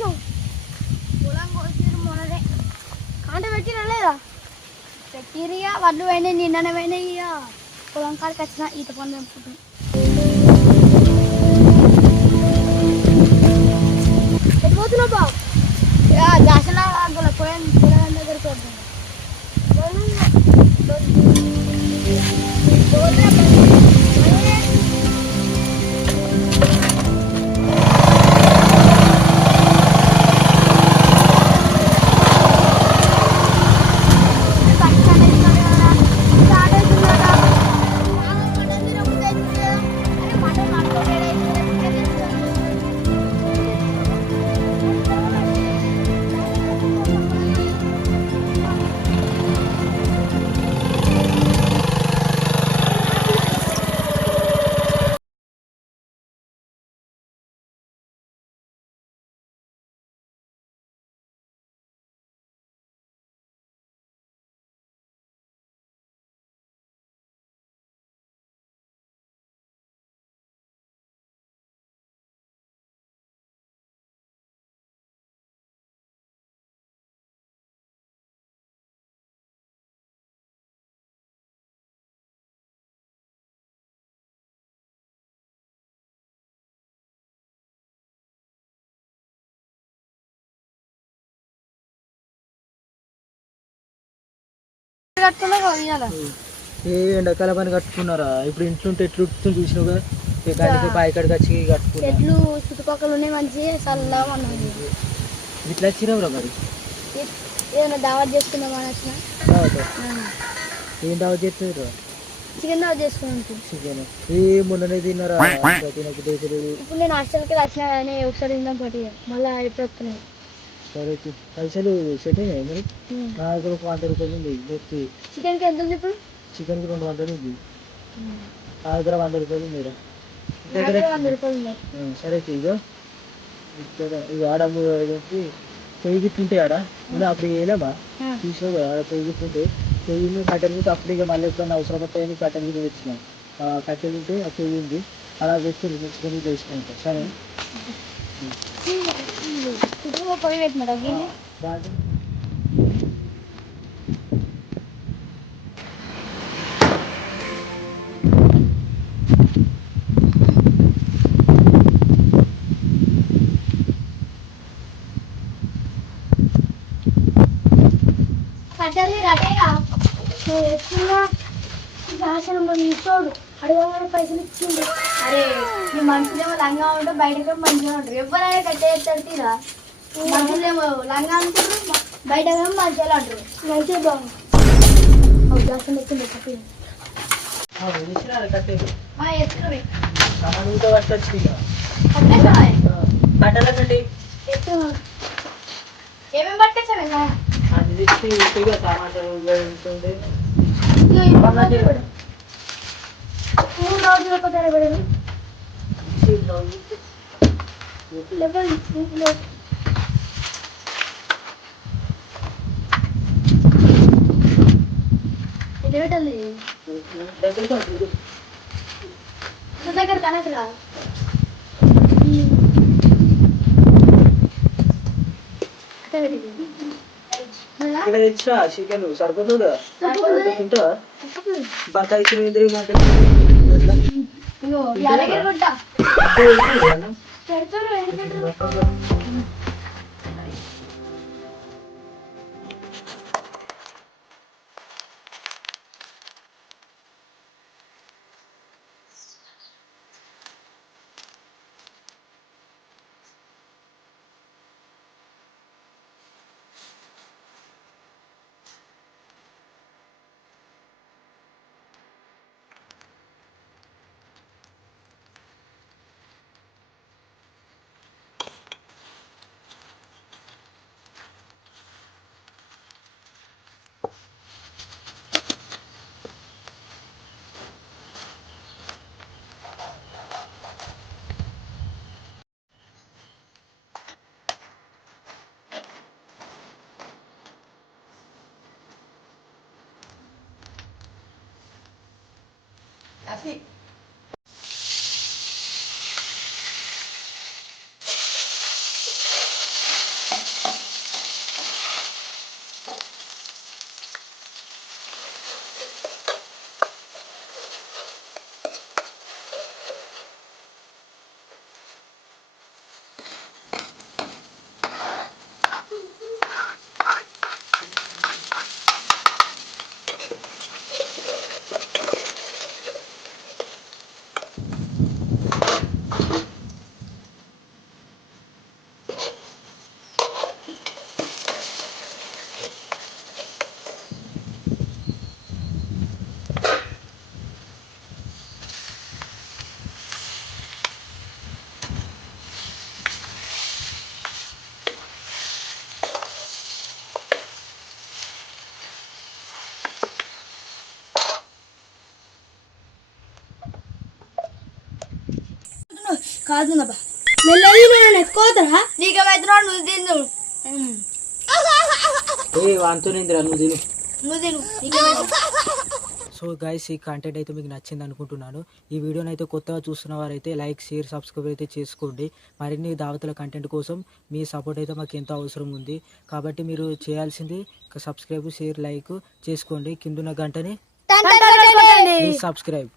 పొలం కోసిరు మొన్ననే కాంట పెట్టినా లేదా పెట్టిరిగా వడ్లు పోయినాయి నిన్ననే పోయినాయి ఇక పొలం కాడికి వచ్చిన ఈత పని తెంపుకుంటున్నాం. ఎటు పోతున్నావు బాబు? దశలా పొలం పొలం దగ్గరికి వద్దాం. ఏ ఎండాకాల పని కట్టుకున్నారా? ఇప్పుడు ఇంట్లో ఉంటే ఎట్లు చూసినావు కదా, గంటకి పాయకాడికి వచ్చి కట్టుకున్నా. చెట్లు చుట్టుపక్కల ఉన్నాయి మంచిగా చల్లగా ఉన్నాయి. ఇట్లా వచ్చినావురా మరి? ఏదైనా దావత్ చేసుకుందామని వచ్చిన. ఏం దావత్ చేస్తున్నారు? చికెన్ దావత్ చేసుకున్నాం. చికెన్ ఏ మొన్ననే తిన్నారా? ఇప్పుడు నేను హాస్టల్కి వచ్చినా కానీ ఒకసారి తిందాం పట్టి మళ్ళీ ఎప్పుడు వస్తున్నాయి. సరే పైసలు సెట్ అయినాయి మరి? నా దగ్గర ఒక 100 రూపాయలు ఉంది. చికెన్కి ఎంత ఉంది ఇప్పుడు? చికెన్కి 200 ఉంది. నా దగ్గర 100 రూపాయలు ఉంది. 100 రూపాయలు ఉన్నాయి. సరే ఇక ఇక ఆడ పొయ్యి గిట్టుంటే ఆడ అప్పుడు వేయలేమా? తీసుకో కదా ఆడ పొయ్యి గిట్టుంటే పొయ్యి మీద కట్టెలు ఉంటే అప్పుడు ఇక మళ్ళీ ఎప్పుడైనా అవసరం పడతాయని కట్టెలు మీద తెచ్చినాం. కట్టెలు ఉంటే ఆ పొయ్యి ఉంది అలా పెట్టి తెచ్చుకొని తెచ్చుకుంటాం. సరే పొయ్యి పెట్టినారా? చూడు అడగగానే పైసలు ఇచ్చింది. అరే ఈ మనుషులేమో లంగా ఉంటే బయటకు మంచిగా ఉంటారు. ఎవరైనా కట్టేస్తారు తీరా. మనుషులేమో లంగా అంటారు, బయట మంచిగా అంటారు. మంచిగా బాగుంది. ఏమేమి పట్టేసాను దగ్గర కనకరా ఇక్కడ తెచ్చా చికెన్ సరిపోతుందా? తింటా బత్తాయి కాదునబ్బా మెల్లది నేను ఎక్కువరా నీకేమైతున్నావు నువ్వు తిను వాంతోనేందిరా నువ్వు తిను. నువ్వు తిను నీకేమైతే సో గైస్ ఈ కంటెంట్ అయితే మీకు నచ్చింది అనుకుంటున్నాను. ఈ వీడియోని అయితే కొత్తగా చూస్తున్న వారైతే లైక్ షేర్ సబ్స్క్రైబ్ అయితే చేసుకోండి. మరిన్ని దావతుల కంటెంట్ కోసం మీ సపోర్ట్ అయితే మాకు ఎంతో అవసరం ఉంది. కాబట్టి మీరు చేయాల్సింది సబ్స్క్రైబ్ షేర్ లైక్ చేసుకోండి. కిందున్న గంటని సబ్స్క్రైబ్.